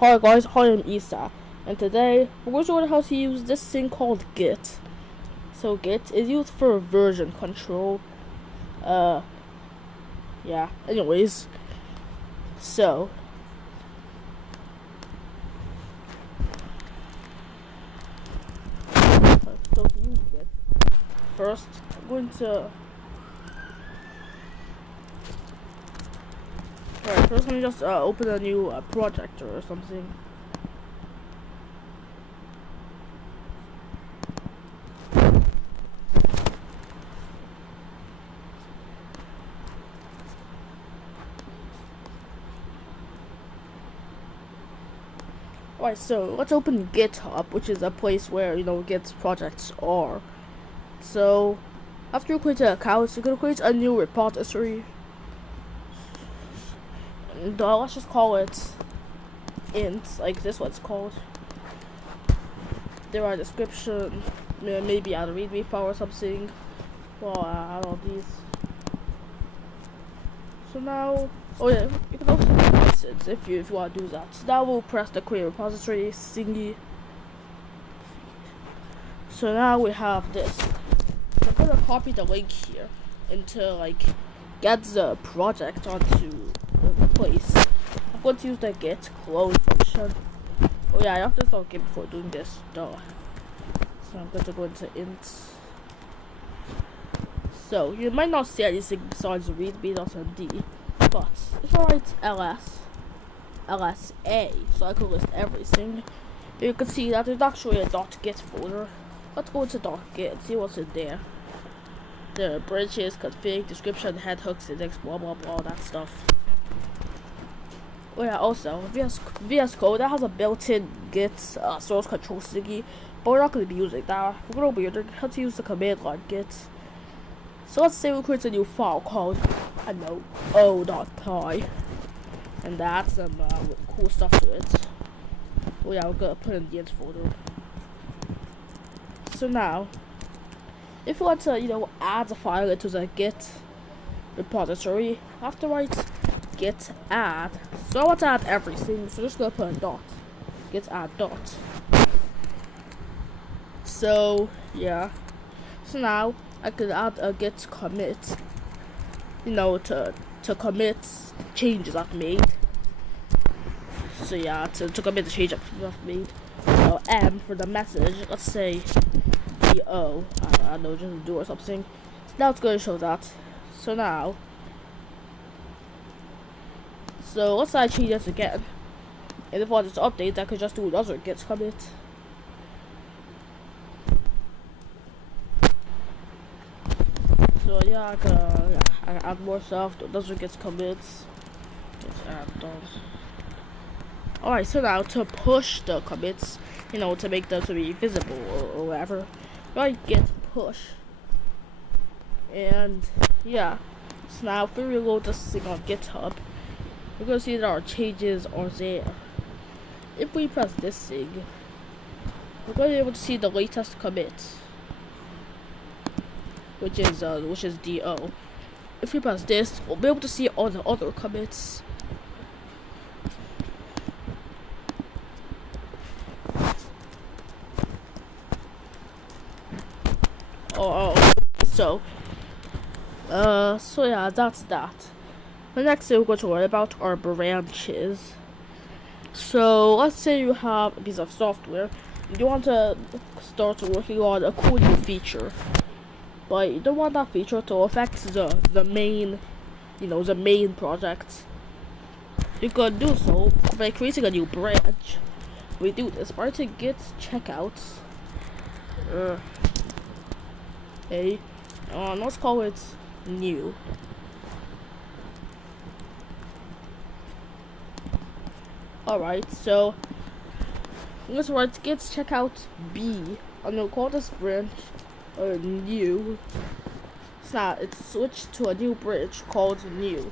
Hi guys, I am Isa, and today we're going to learn how to use this thing called Git. So Git is used for version control. Yeah. Anyways, so to use Git, first I'm going to. Alright, first let me just open a new project or something. Alright, so let's open GitHub, which is a place where, Git projects are. So, after you create an account, you're going to create a new repository. And let's just call it int, like this one's called. There are description, maybe add a readme file or something. Well, add all these. So now, oh yeah, you can also do license if you want to do that. So now we'll press the create repository thingy. So now we have this. So I'm gonna copy the link here into get the project onto the place. I'm going to use the get clone function. Oh yeah, I have to install Git before doing this. Duh. So I'm going to go into int. So you might not see anything besides readme.md, but if I write lsa, so I can list everything, you can see that there's actually a .git folder. Let's go into .git and see what's in there. The branches, config, description, head hooks, index, blah blah blah, that stuff. Oh yeah, also VS Code that has a built-in Git source control thingy, but we're not going to be using that. We're going to be using how to use the command line Git. So let's say we create a new file called, I don't know, o.py, and that's some cool stuff to it. Oh yeah, we're gonna put it in the int folder. So now, if you want to, add a file into the Git repository, you have to write git add. So I want to add everything, so just gonna put a dot. Git add dot. So yeah. So now I could add a git commit, to commit changes I've made. So yeah, to commit the change I've made. So M for the message, let's say do, I don't know, just do or something. So now it's going to show that. So now, so let's say I change this again. And if I want to update, I could just do another git commit. So yeah, I can add more stuff. Those are gets commits. Just add those. Alright, so now to push the commits, to make them to be visible or whatever, right? Git push. And yeah, so now if we reload this thing on GitHub, we're gonna see that our changes are there. If we press this thing, we're gonna be able to see the latest commit, which is do. If we press this, we'll be able to see all the other commits. So yeah, that's that. The next thing we're going to worry about are branches. So let's say you have a piece of software, you want to start working on a cool new feature, but you don't want that feature to affect the main, the main project. You can do so by creating a new branch. We do this by writing git checkout. Let's call it new. Alright, so let's write git checkout B. I'm gonna call this branch new. It's switched to a new branch called new.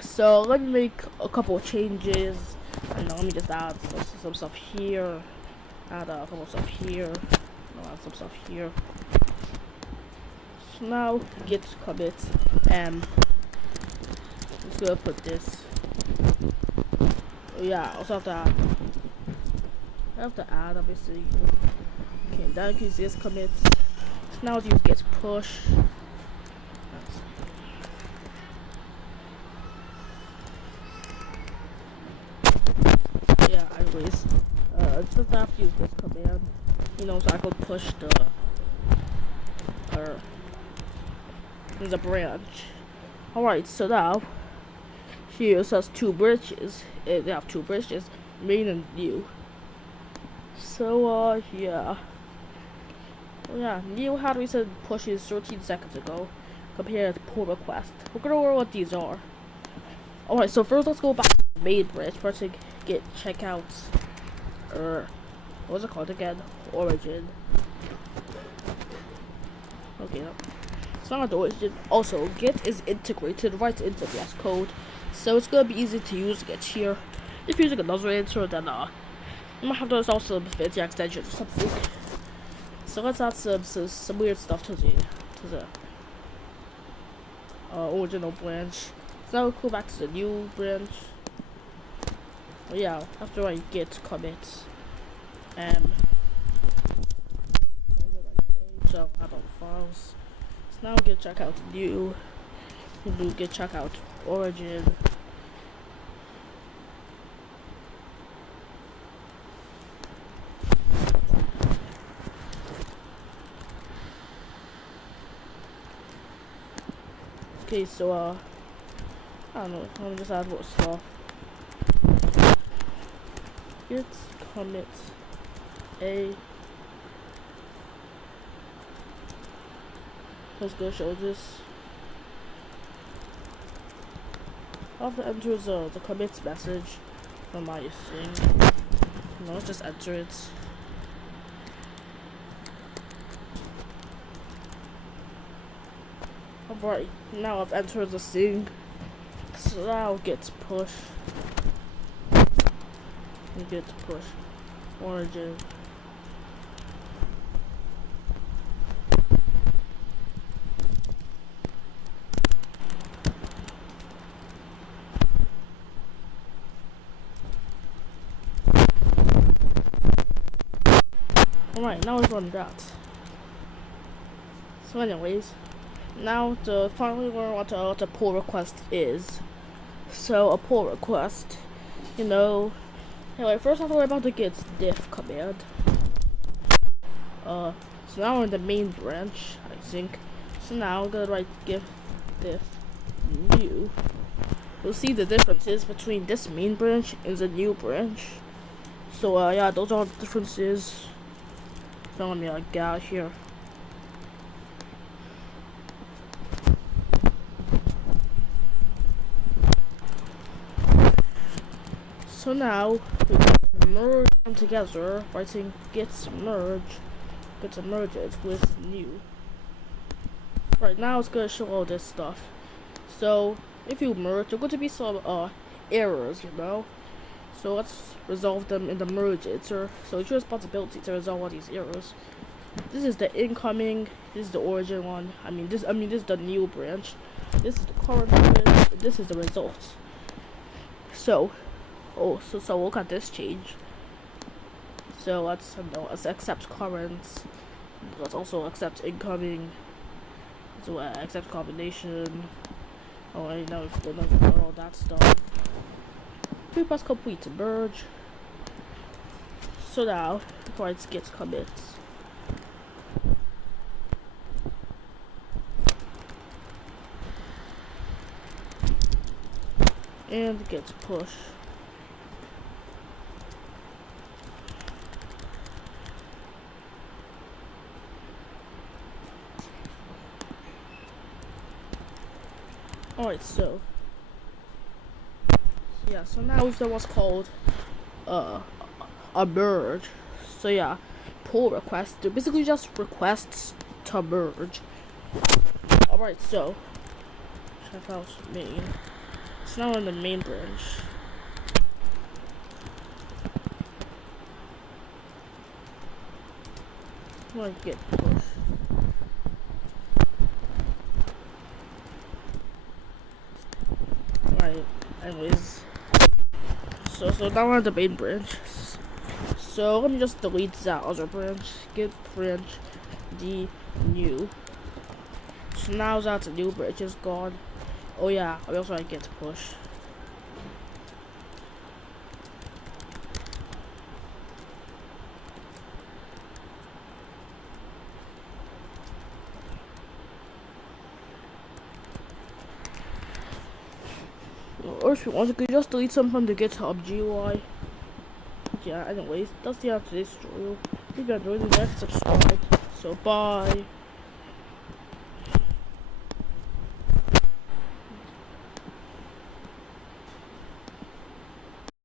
So let me make a couple changes. Let me just add some stuff here. Add a couple stuff here. Add some stuff here. So now git commit M. Just gonna put this. Yeah, also have to add. I have to add obviously. Okay, that use this commits. Now use gets push. Yeah, anyways. Just have to use this command. You know, so I could push the branch. Alright, so now here says two bridges. They have two bridges, main and new. So yeah. Yeah, new had recent pushes 13 seconds ago compared to pull request. We're gonna learn what these are. Alright, so first let's go back to the main bridge. First to get check out what's it called again? Origin. Okay, no. It's not the origin. Also, Git is integrated right into VS Code, so it's gonna be easy to use Git here. If you're using another editor, then you might have to install some fancy extensions or something. So let's add some weird stuff to the original branch. So now we'll go back to the new branch. Well, yeah, after I git commit so add all the files. So now git checkout new. You do git checkout origin. Okay, so I don't know, let me just add more stuff. Git commit a. Let's go show this. After enters the commits message from my thing. No, let's just enter it. Alright, now I've entered the thing. So now git push. And git push origin. Alright, now we've run that. So anyways, now to finally learn what a pull request is. So a pull request, you know, anyway, first I have to worry about the git diff command. So now we're in the main branch, I think. So now I'm gonna write diff new. You'll see the differences between this main branch and the new branch. So yeah, those are the differences. So let me get out here. So now we can merge them together, writing git merge it with new. Right now it's gonna show all this stuff. So if you merge, there are going to be some errors, you know. So let's resolve them in the merge editor. So it's your responsibility to resolve all these errors. This is the incoming. This is the origin one. This is the new branch. This is the current branch. This is the results. So look at this change. So let's accept currents. Let's also accept incoming. So accept combination. Oh, I know all that stuff. We press complete to merge. So now, before it gets commits. And gets push. Alright, so yeah, so now we've done what's called a merge. So yeah, pull requests, they're basically just requests to merge. Alright, so check out main. It's now in the main branch. I'm gonna get push. Right, anyways. So now we're on the main branch. So let me just delete that other branch. Git branch the new. So now that the new branch is gone. Oh yeah, I also like git push. Or if you want, you could just delete some from the GitHub GUI. Yeah, anyways, that's the end of today's tutorial. If you enjoyed it, subscribe. So bye.